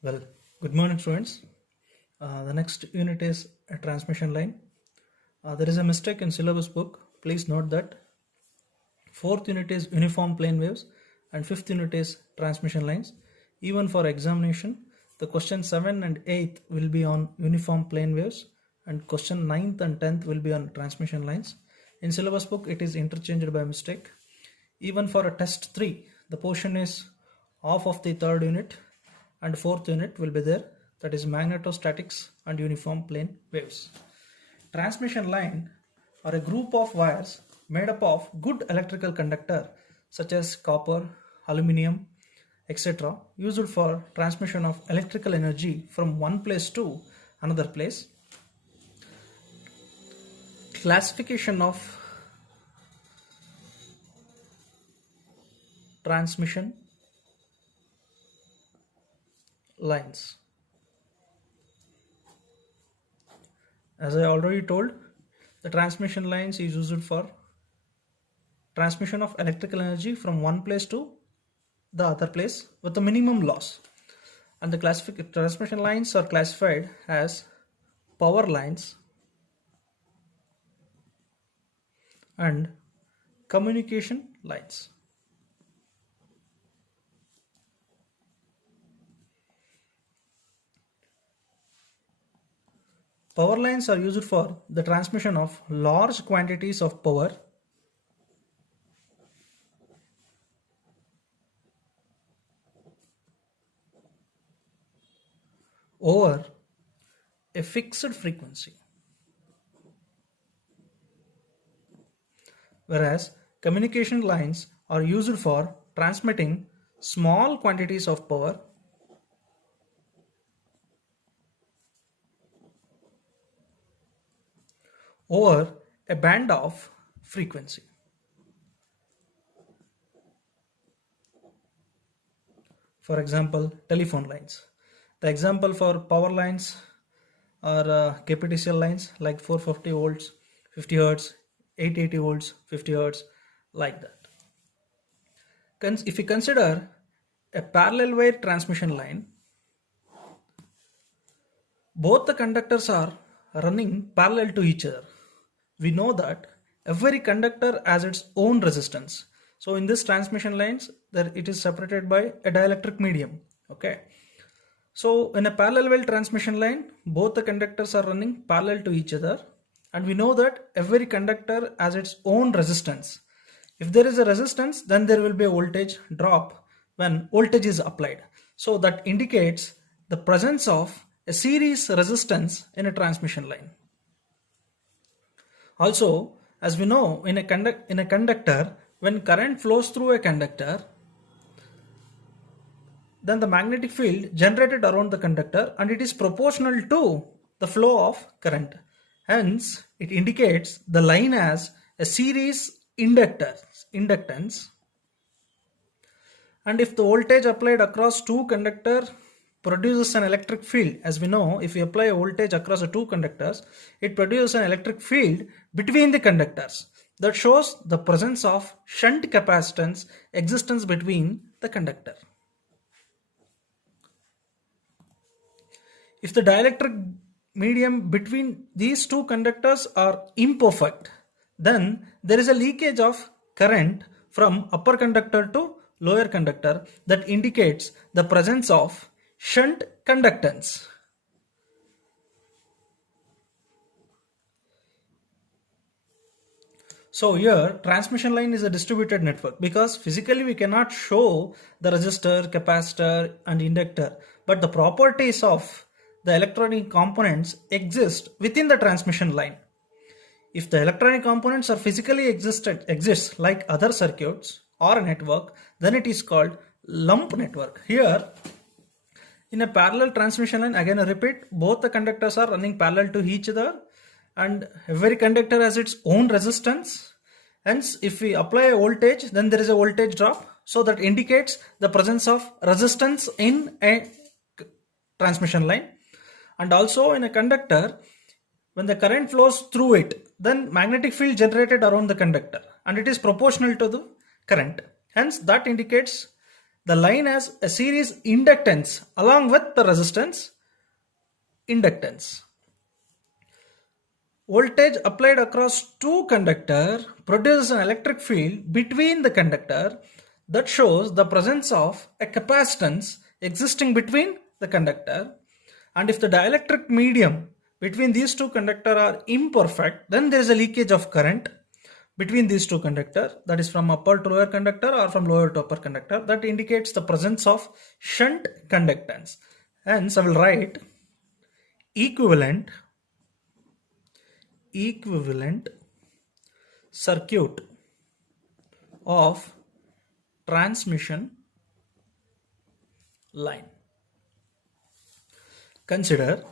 Well, good morning, students. The next unit is a transmission line. There is a mistake in syllabus book. Please note that fourth unit is uniform plane waves and fifth unit is transmission lines. Even for examination, the question 7 and 8 will be on uniform plane waves and question 9th and 10th will be on transmission lines. In syllabus book, it is interchanged by mistake. Even for a test 3, the portion is half of the third unit and fourth unit will be there, that is magnetostatics and uniform plane waves. Transmission line are a group of wires made up of good electrical conductor such as copper, aluminium, etc. used for transmission of electrical energy from one place to another place. Classification of transmission lines. As I already told, the transmission lines is used for transmission of electrical energy from one place to the other place with the minimum loss. And the transmission lines are classified as power lines and communication lines. Power lines are used for the transmission of large quantities of power over a fixed frequency, whereas communication lines are used for transmitting small quantities of power over a band of frequency. For example, telephone lines. The example for power lines are KPTCL lines like 450 volts, 50 hertz, 880 volts, 50 hertz, like that. If you consider a parallel wire transmission line, both the conductors are running parallel to each other. We know that every conductor has its own resistance. So in this transmission lines, that it is separated by a dielectric medium. Okay. So in a parallel wire transmission line, both the conductors are running parallel to each other, and we know that every conductor has its own resistance. If there is a resistance, then there will be a voltage drop when voltage is applied. So that indicates the presence of a series resistance in a transmission line. Also, as we know, in a conductor, when current flows through a conductor, then the magnetic field generated around the conductor and it is proportional to the flow of current. Hence, it indicates the line as a series inductance. And if the voltage applied across two conductors produces an electric field, as we know, if we apply a voltage across the two conductors, it produces an electric field between the conductors. That shows the presence of shunt capacitance existence between the conductor. If the dielectric medium between these two conductors are imperfect, then there is a leakage of current from upper conductor to lower conductor that indicates the presence of shunt conductance. So here transmission line is a distributed network because physically we cannot show the resistor, capacitor and inductor, but the properties of the electronic components exist within the transmission line. If the electronic components are physically exists like other circuits or a network, then it is called lump network. Here in a parallel transmission line, again I repeat, both the conductors are running parallel to each other and every conductor has its own resistance. Hence, if we apply a voltage, then there is a voltage drop. So that indicates the presence of resistance in a transmission line. And also in a conductor, when the current flows through it, then magnetic field generated around the conductor and it is proportional to the current. Hence, that indicates the line has a series inductance along with the resistance inductance. Voltage applied across two conductors produces an electric field between the conductor that shows the presence of a capacitance existing between the conductor, and if the dielectric medium between these two conductors are imperfect, then there is a leakage of current between these two conductors, that is from upper to lower conductor or from lower to upper conductor. That indicates the presence of shunt conductance. Hence I will write equivalent circuit of transmission line. Consider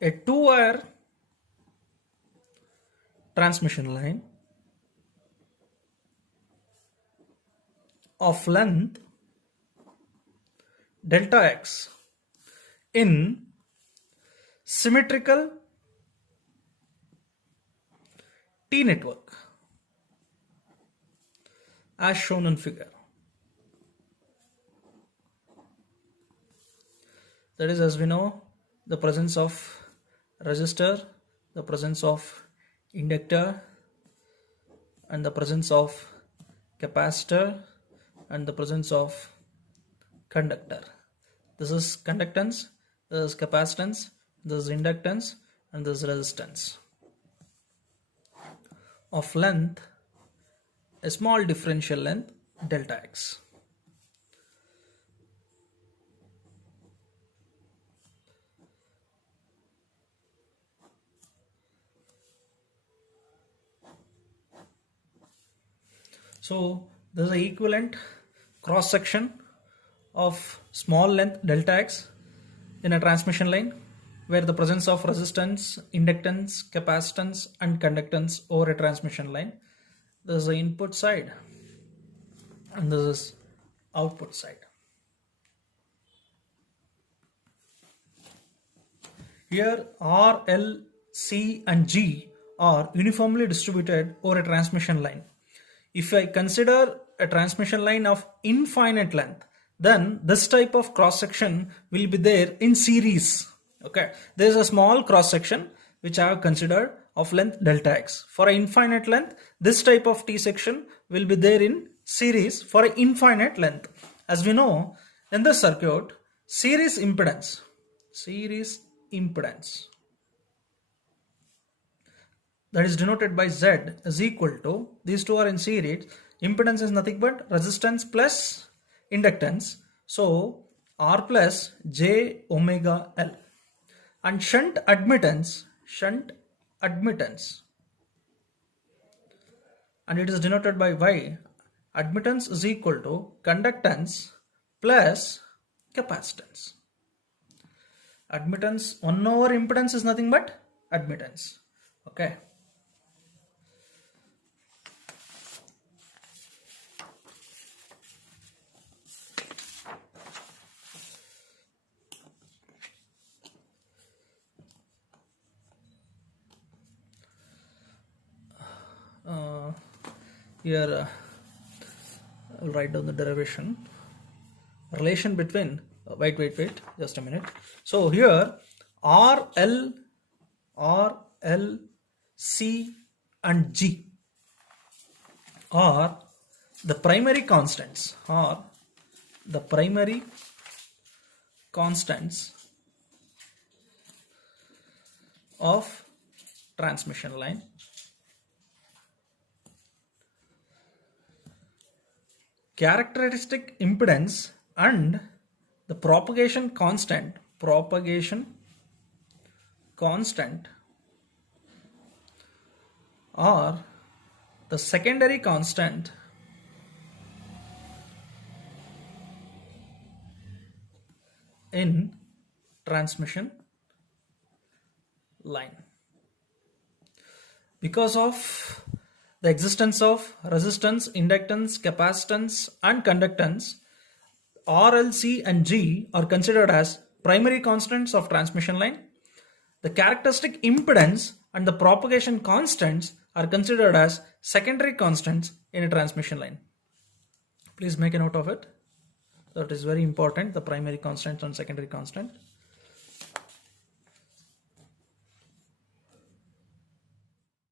a two-wire transmission line of length delta x in symmetrical T network as shown in figure. That is, as we know, the presence of resistor, the presence of inductor, and the presence of capacitor, and the presence of conductor. This is conductance, this is capacitance, this is inductance, and this is resistance of length, a small differential length delta x. So this is the equivalent cross section of small length delta x in a transmission line where the presence of resistance, inductance, capacitance and conductance over a transmission line. This is the input side and this is output side. Here R, L, C and G are uniformly distributed over a transmission line. If I consider a transmission line of infinite length, then this type of cross section will be there in series. Okay, there is a small cross section which I have considered of length delta x. For an infinite length, this type of T section will be there in series for an infinite length. As we know, in this circuit, series impedance that is denoted by Z is equal to, these two are in series, impedance is nothing but resistance plus inductance, so R plus J omega L, and shunt admittance, and it is denoted by Y. Admittance is equal to conductance plus capacitance. Admittance 1 over impedance is nothing but admittance. Okay. Here I'll write down the derivation. Relation between wait, just a minute. So here R, L, C and G are the primary constants, of transmission line. Characteristic impedance and the propagation constant are the secondary constant in transmission line. Because of the existence of resistance, inductance, capacitance and conductance, R, L, C and G are considered as primary constants of transmission line. The characteristic impedance and the propagation constants are considered as secondary constants in a transmission line. Please make a note of it. That is very important, the primary constant and secondary constant.